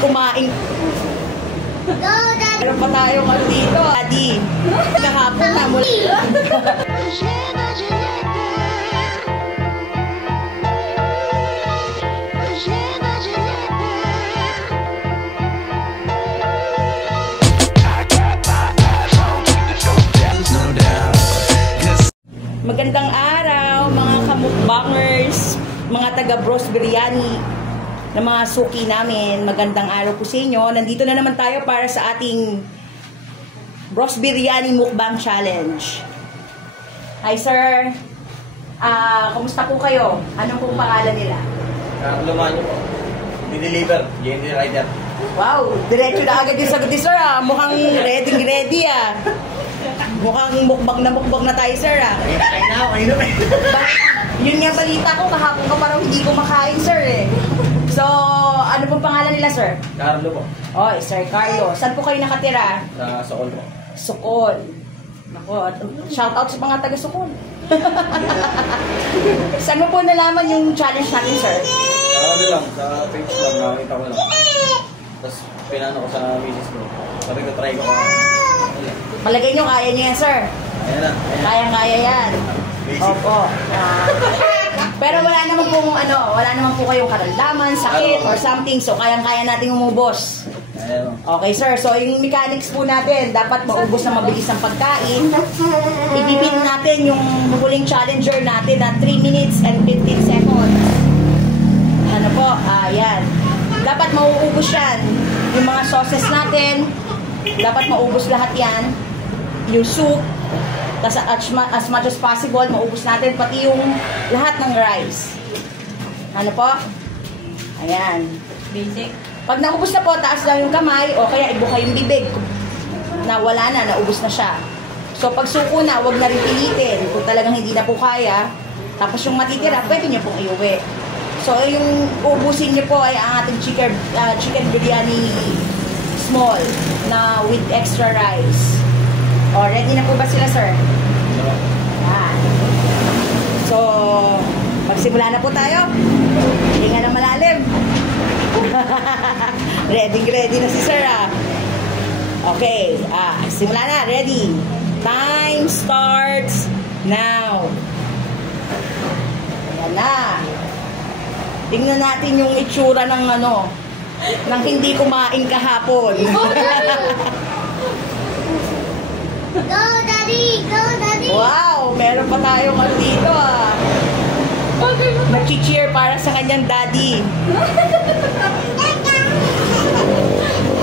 kumain. Meron pa tayong ano dito, Daddy. Kahapon na mula. Magandang araw mga kamukbangers, mga taga Bros Biryani na mga suki namin. Magandang araw po sa inyo. Nandito na naman tayo para sa ating Bros Biryani Mukbang Challenge. Hi sir, kumusta po kayo? Anong pong pangalan nila? Lumanyo po. Di-deliver, JND Rider. Wow, diretso na agad yung sagot ni sir ah. Mukhang ready ah. Mukhang mukbang na tayo, sir, ah. Ayun na. Yun nga balita ko, kahapon ka parang hindi kumakain, sir, eh. So, ano pong pangalan nila, sir? Carlo po. Oh, Sir Carlo. Saan po kayo nakatira? Sa Sokol po. Sukol. Nako, shout out sa mga taga Sukol. Saan mo po nalaman yung challenge natin, sir? Ano lang, sa page lang, nakakita ko lang. Tapos, pinano ko sa misis ko. Sabi ko, try ko ka. Malagay nyo, kaya nyo yan, sir. Ayan na. Kayang-kaya yan. Opo. Pero wala naman po kayong karamdaman, sakit, or something. So, kayang-kaya natin umubos. Okay, sir. So, yung mechanics po natin, dapat maubos na mabilis ang pagkain. Ibibin natin yung huling challenger natin na 3 minutes and 15 seconds. Ano po? Ayan. Dapat mauubos yan. Yung mga sauces natin, dapat maubos lahat yan. Yung soup, tas as much as possible, maubos natin pati yung lahat ng rice. Ano po? Ayan. Basic. Pag naubos na po, taas lang yung kamay o kaya ibuka yung bibig. Na wala na, naubos na siya. So pag suko na, huwag na rin pilitin. Kung talagang hindi na po kaya, tapos yung matitira, pwede nyo pong iuwi. So yung ubusin nyo po ay ang ating chicken biryani small na with extra rice. O, ready na po ba sila, sir? Yan. So, magsimula na po tayo. Hinga na malalim. Ready na si sir, ah. Okay, simula na. Ready. Time starts now. Ayan na. Tingnan natin yung itsura ng nang hindi kumain kahapon. Go, Daddy! Go, Daddy! Wow! Meron pa tayong dito, ah. Nag-cheer para sa kanyang daddy.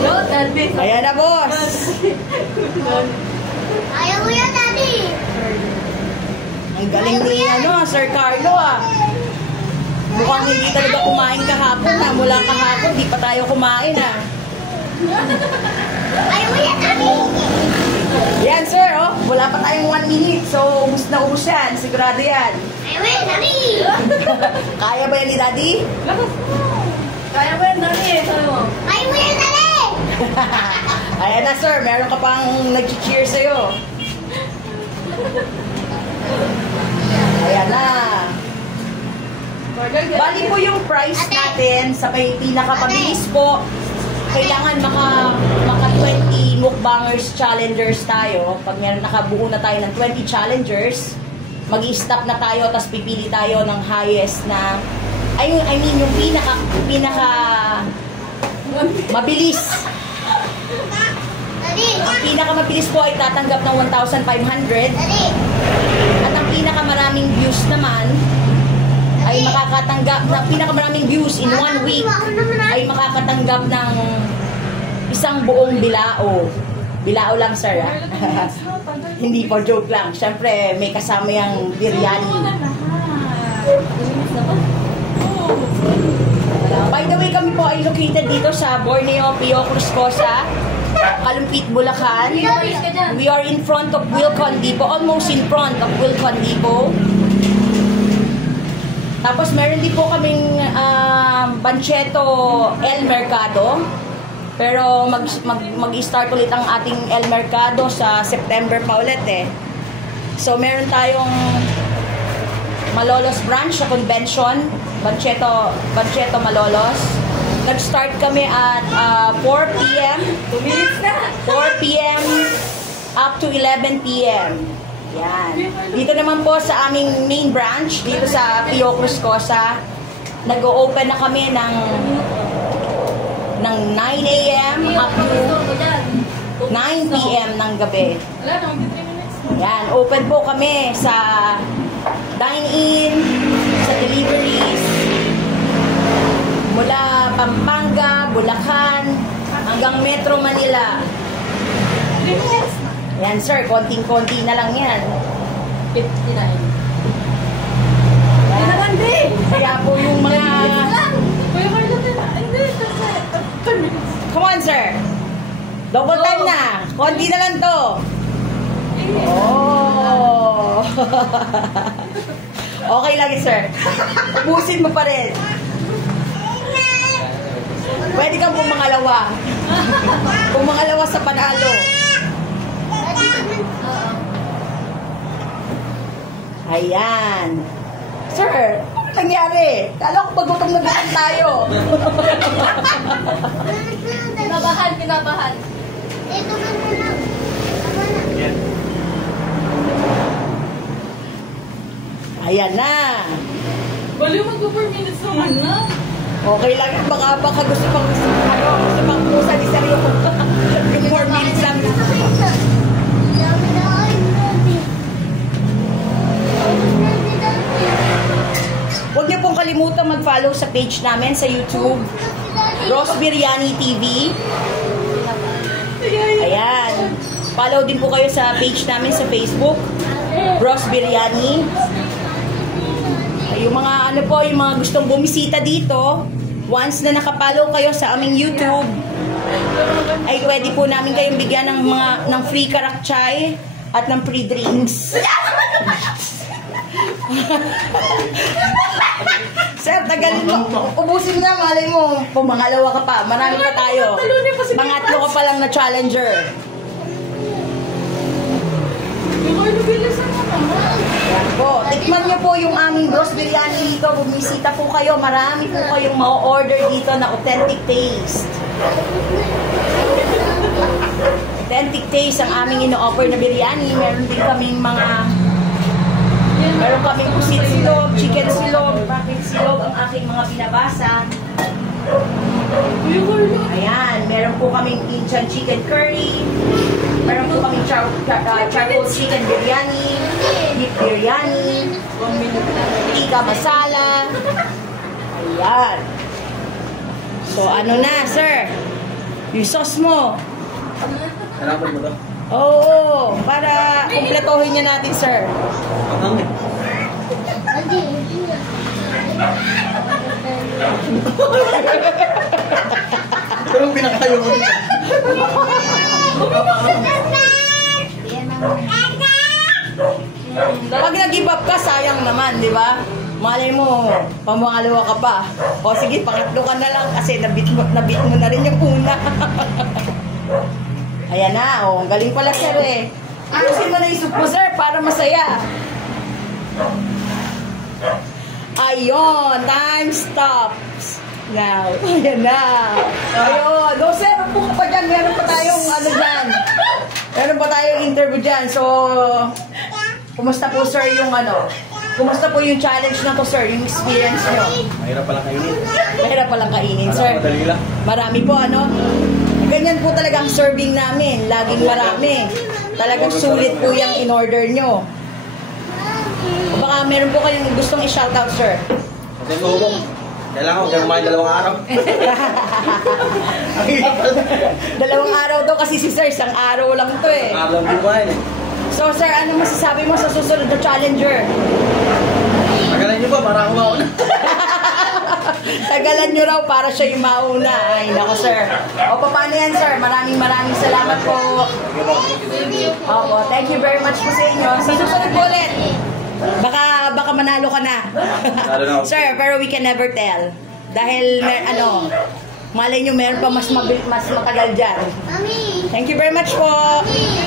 Go, Daddy! Ayan na, boss! Ayaw mo yan, Daddy! Ang galing ni Sir Carlo, ah. Mukhang hindi talaga kumain kahapon, ah. Mula kahapon, di pa tayo kumain, ah. Ayaw mo yan, Daddy! Yan, sir, oh. Wala pa tayong 1 minute. So, ubus na ubus yan. Sigurado yan. Ayaw mo yan, Daddy! Kaya ba yan ni Daddy? Kaya mo yan, Daddy! Ayaw mo yan, Daddy! Ayan na, sir. Meron ka pang nag-cheer sa'yo. Ayan na. Bali po yung price natin sa pinakapabilis po. Kailangan maka 20 mukbangers challengers tayo. Pag meron nakabuo na tayo ng 20 challengers, mag-i-stop na tayo, tapos pipili tayo ng highest na I mean yung pinaka mabilis. Daddy! Ang pinaka mabilis po ay tatanggap ng 1,500. Daddy! At ang pinaka maraming views naman ay makakatanggap ng pinakamaraming views in 1 week ay makakatanggap ng isang buong bilao. Bilao lang, sir, ah. Hindi po, joke lang. Siyempre, may kasama yung biryani. By the way, kami po ay located dito sa Borneo, Pio Cruzcosa, Kalumpit, Bulacan. We are in front of Wilcon Depot, almost in front of Wilcon Depot. Tapos meron din po kaming Bancheto El Mercado. Pero mag-start ulit ang ating El Mercado sa September pa ulit, eh. So meron tayong Malolos branch sa convention, Bancheto Malolos. Nag-start kami at 4 p.m. 2 minutes na. 4 p.m. up to 11 p.m. Yan. Dito naman po sa aming main branch, dito sa Pio Cruz Cosa, nag-o-open na kami ng 9 a.m. up to 9 p.m. ng gabi. Wala, 23 minutes. Yan, open po kami sa dine-in, sa deliveries, mula Pampanga, Bulacan, hanggang Metro Manila. 3 minutes. Yan sir, konting-konti na lang yan. 59. Hindi naman, di. Kaya po yung mga... Kuya Carlo, hindi. 10 minutes. Come on sir! Double time na! Konti na lang to! Oh! Okay lang sir. Ubusin mo pa rin. Pwede kang pumangalawa. Pumangalawa sa panalo. Ayan. Sir, ano nangyari? Kala ko pagutom na gutom tayo. Kinabahan. Ito ka na lang. Ayan na. Baliw mag-4 minutes naman na. Okay lang. Baka gusto pang pusa ni Seryo. Yung 4 minutes lang. Huwag niyo pong kalimutan mag-follow sa page namin sa YouTube, Ross Biryani TV. Ayan. Follow din po kayo sa page namin sa Facebook, Ross Biryani. Yung mga yung mga gustong bumisita dito, once na nakapollow kayo sa aming YouTube, ay pwede po namin kayong bigyan ng free karakchay at ng free drinks. Sir, tagalin mo. Ubusin na, malay mo. Pumangalawa ka pa. Marami pa tayo. Pangatlo ka pa lang na challenger. Yan po. Tikman niyo po yung aming Ross Biryani dito. Bumisita po kayo. Marami po kayong ma-order dito na authentic taste. Authentic taste ang aming ino-offer na biryani. Meron din kaming meron kaming pusit silog, chicken silog, bakit silog ang aking mga binabasa. Ayan, meron po kaming Indian chicken curry. Meron po kaming charcoal chicken biryani, beef biryani, tikka masala. Ayan. So, ano na, sir? Yung sauce mo. Hanapan mo to? Oo, para kumpletohin niya natin, sir. Ang ito yung pinakayo mo dito. Pag nag-give up ka, sayang naman, di ba? Malay mo, pamangalawa ka pa. O sige, pangatlo ka na lang kasi nabit mo na rin yung una. Ayan na, ang galing pala sir eh. Ayusin mo na yung soup mo sir, para masaya. Ayun, time stops. Now, ayan na. Ayun, no sir, upo ka pa dyan. Meron pa tayong dyan. Meron pa tayong interview dyan. So, kumusta po sir yung kumusta po yung challenge na to sir, yung experience nyo? Mahirap palang kainin. Mahirap palang kainin sir. Madali lang. Marami po ganyan po talaga ang serving namin. Laging marami. Talagang sulit po yung in-order nyo. O baka meron po kayong gustong i-shoutout sir. Kasi tulong. Kailangan huwag kang kumain 2 araw. 2 araw daw kasi si sir, 1 araw lang to eh. Araw lang kumain eh. So sir, ano masasabi mo sa susunod na challenger? Tagalan nyo ba? Para ako mauna. Tagalan nyo raw para siya yung mauna. Ay, nako sir. O, paano yan sir? Maraming salamat po. Opo, thank you very much po sa inyo. Sa susunod po ulit. Baka manalo ka na. Sir, pero we can never tell. Dahil, malay nyo, meron pa mas matagal dyan. Mami! Thank you very much po. Mami!